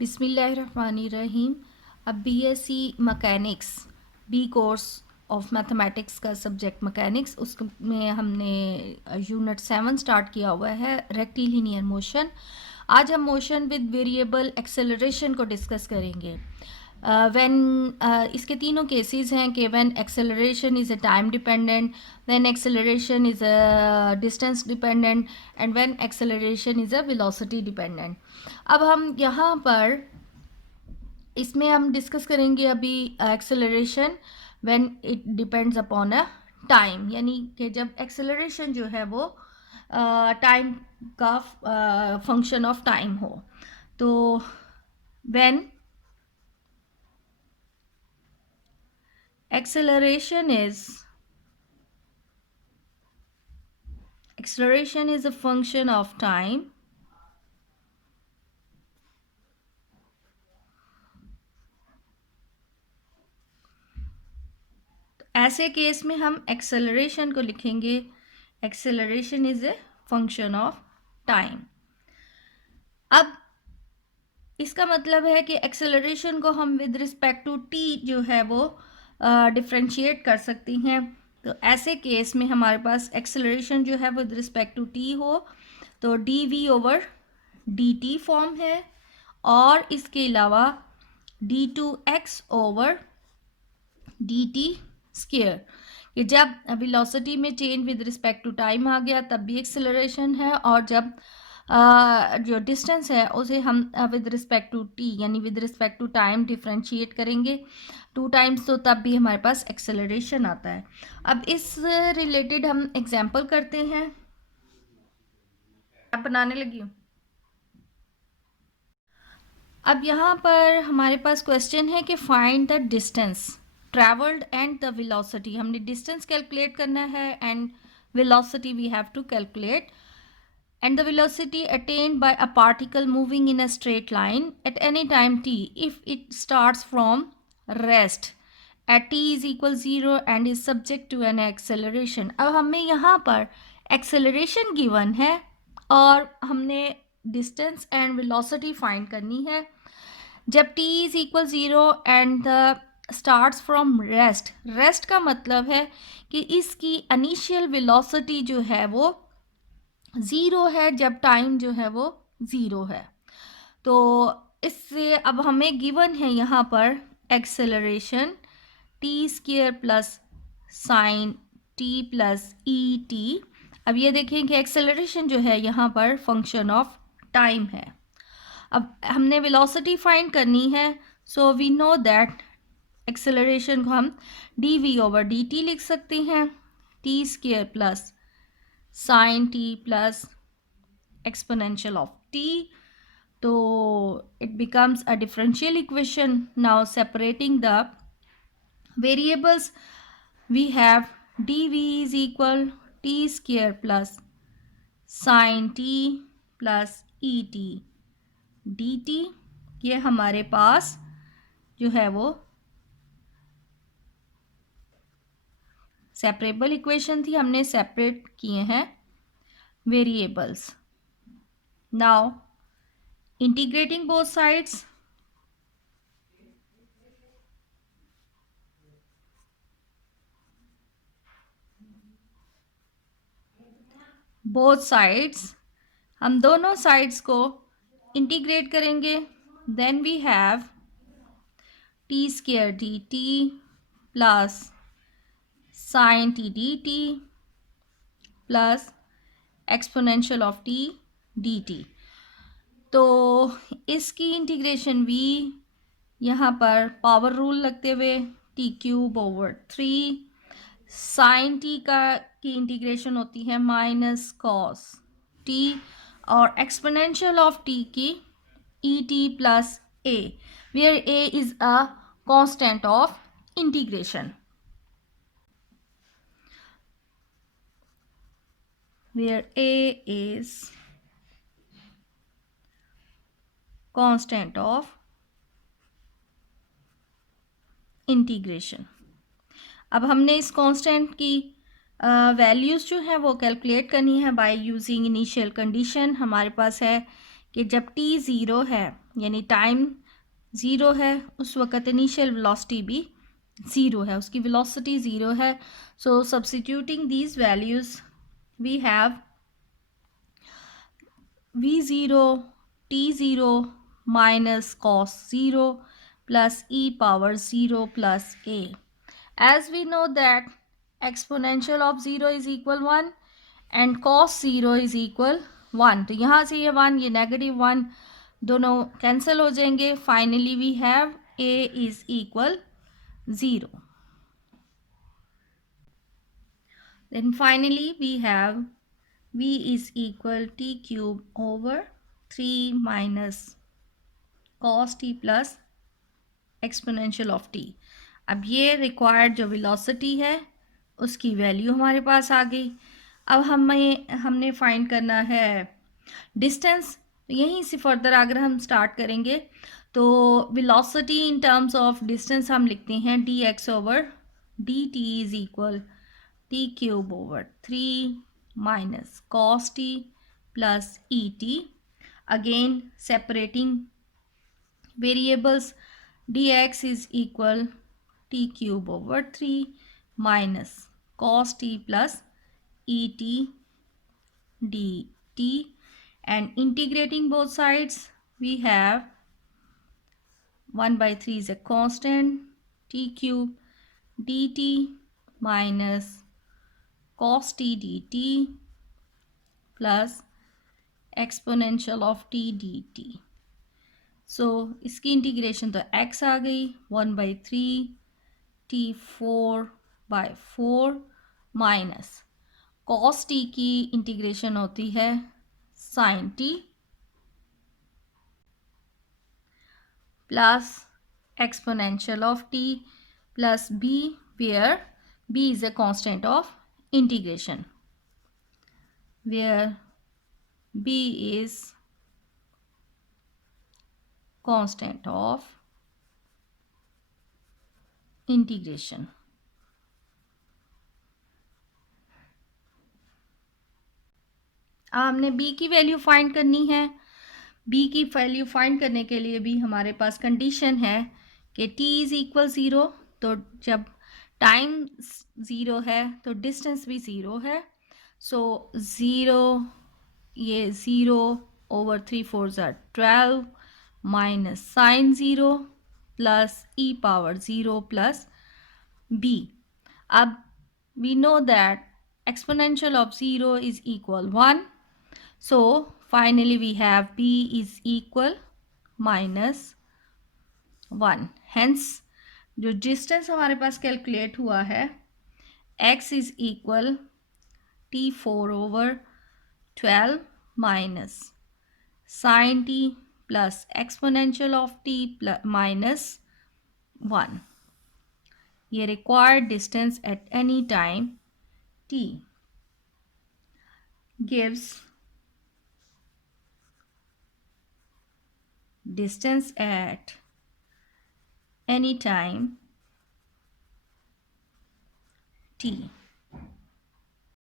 बिस्मिल्लाहिर्रहमानिर्रहीम। अब BSc mechanics B course of mathematics का सब्जेक्ट मैकेनिक्स, उसमें हमने यूनिट 7 स्टार्ट किया हुआ है, रेक्टिलिनियर मोशन। आज हम मोशन विद वेरिएबल एक्सेलरेशन को डिस्कस करेंगे। इसके तीनों केसेस हैं कि when acceleration is a time dependent, when acceleration is a distance dependent and when acceleration is a velocity dependent. अब हम यहाँ पर इसमें हम डिस्कस करेंगे अभी acceleration when it depends upon a time, यानी कि जब एक्सेलरेशन जो है वो टाइम का फंक्शन ऑफ टाइम हो। तो when acceleration is a function of time, ऐसे केस में हम एक्सेलरेशन को लिखेंगे acceleration is a function of time. अब इसका मतलब है कि एक्सेलरेशन को हम विद रिस्पेक्ट टू टी जो है वो डिफ्रेंशिएट कर सकती हैं। तो ऐसे केस में हमारे पास एक्सेलरेशन जो है विद रिस्पेक्ट टू टी हो तो D we over D T form है, और इसके अलावा D two X over D T square, कि जब वेलोसिटी में change with respect to time आ गया तब भी एक्सेलरेशन है, और जब जो डिस्टेंस है उसे हम विद रिस्पेक्ट टू टी यानी with respect to time differentiate करेंगे 2 टाइम्स, तो तब भी हमारे पास एक्सेलरेशन आता है। अब इस रिलेटेड हम एग्जांपल करते हैं। अब बनाने लगी हूँ। अब यहाँ पर हमारे पास क्वेश्चन है कि find the distance travelled and the velocity. हमने डिस्टेंस कैलकुलेट करना है and velocity we have to calculate, and the velocity attained by a particle moving in a straight line at any time t if it starts from rest at t is equal 0 and is subject to an acceleration। अब हमें यहाँ पर acceleration given है और हमने distance and velocity find करनी है। जब t is equal 0 and the starts from rest का मतलब है कि इसकी initial velocity जो है वो ज़ीरो है जब टाइम जो है वो ज़ीरो है। तो इससे अब हमें गिवन है यहाँ पर acceleration T square plus sine t plus E T. अब ये देखें कि एक्सेलरेशन जो है यहाँ पर फंक्शन ऑफ टाइम है। अब हमने वेलोसिटी फाइंड करनी है, so we know that acceleration को हम d we over D t लिख सकते हैं, t square plus sine t plus exponential of t, so it becomes a differential equation. Now separating the variables, we have dv is equal t square plus sin t plus et dt। ये हमारे पास जो है वो separable equation थी, हमने separate किए हैं variables. Now integrating both sides, हम दोनों साइड्स को इंटीग्रेट करेंगे। Then we have t square d t plus sine t d t plus exponential of t d t. तो इसकी इंटीग्रेशन भी यहाँ पर पावर रूल लगते हुए t cube over 3 sine t की इंटीग्रेशन होती है माइनस कॉस टी, और एक्सपोनेंशियल ऑफ टी की e t plus a, where a is a constant of integration, where a is constant of integration. अब हमने इस कांस्टेंट की वैल्यूज़ जो है वो कैलकुलेट करनी है बाय यूजिंग इनिशियल कंडीशन। हमारे पास है कि जब t ज़ीरो है यानी टाइम ज़ीरो है उस वक़्त इनिशियल वेलोसिटी भी ज़ीरो है, उसकी वेलोसिटी ज़ीरो है. So substituting these values we have v0 t0 minus cos 0 plus e power 0 plus a. As we know that exponential of 0 is equal 1 and cos 0 is equal 1. तो यहाँ से ये 1 ये negative 1 दोनों cancel हो जाएंगे. Finally we have a is equal 0. Then finally we have v is equal t cube over 3 minus cos t plus exponential of T. अब ये रिक्वायर्ड जो वेलोसिटी है उसकी वैल्यू हमारे पास आ गई. अब हमने फाइंड करना है डिस्टेंस. तो यहीं से फर्दर अगर हम स्टार्ट करेंगे तो velocity in terms of distance हम लिखते हैं D x over D T is equal T cube over 3 minus cos T plus E T. Again separating variables dx is equal t cube over 3 minus cos t plus et dt, and integrating both sides we have 1 by 3 is a constant t cube dt minus cos t dt plus exponential of t dt. सो इसकी integration तो x आ गई 1/3 t 4/4 minus cos t की integration होती है sin t plus exponential of t plus b where b is a constant of integration where b is constant of integration. हमने b की value find करनी है. b की value find करने के लिए भी हमारे पास कंडीशन है कि t इज इक्वल ज़ीरो. तो जब टाइम ज़ीरो है तो डिस्टेंस भी ज़ीरो है. सो ज़ीरो ये zero over 3 4 12 minus sine zero plus E power zero plus b. अब we know that exponential of 0 is equal 1. So finally we have b is equal minus 1. Hence जो distance हमारे पास calculate हुआ है x is equal t4 over 12 minus sin t plus exponential of t minus 1. ये required distance at any time t gives distance at any time t.